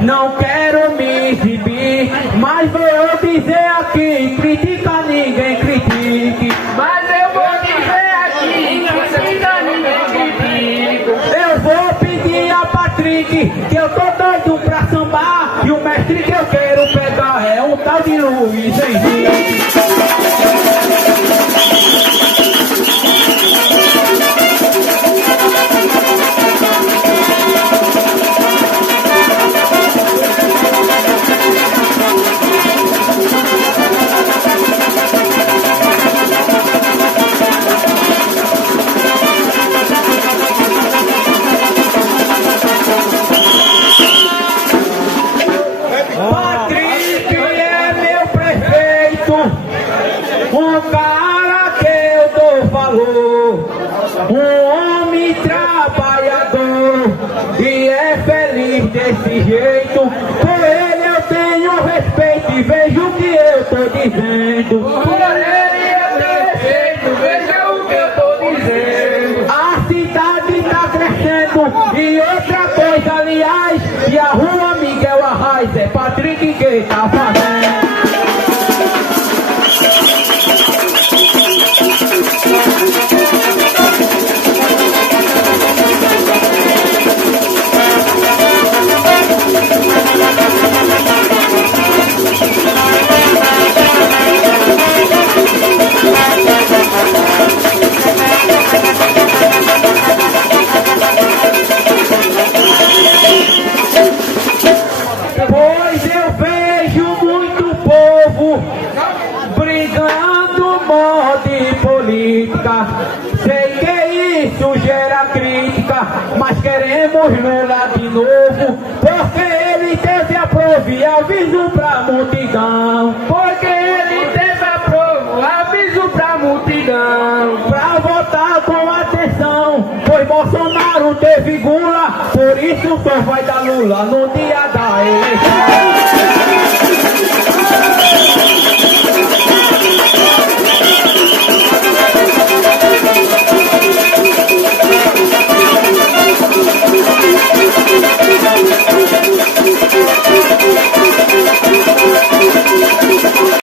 Não quero me exibir, mas vou dizer aqui, critica ninguém critique. Mas eu vou dizer aqui, critica ninguém critique. Eu vou pedir a Patrick, que eu tô doido pra sambar, e o mestre que eu quero pegar é um tal de Luiz Henrique. Patrick é meu prefeito, um cara que eu dou valor, um homem trabalhador e é feliz desse jeito. Por ele eu tenho respeito e veja o que eu tô dizendo. Por ele eu tenho respeito, veja o que eu tô dizendo. A cidade tá crescendo e outra coisa, aliás, e a rua Miguel Arraes é Patrick que tá fazendo. Pois eu vejo muito povo brigando de política. Sei que isso gera crítica, mas queremos Lula de novo, porque ele teve aprovo e aviso pra multidão. Porque ele teve aprovo, aviso pra multidão. Pra votar com atenção, pois Bolsonaro teve gula, por isso só vai dar Lula no dia da eleição.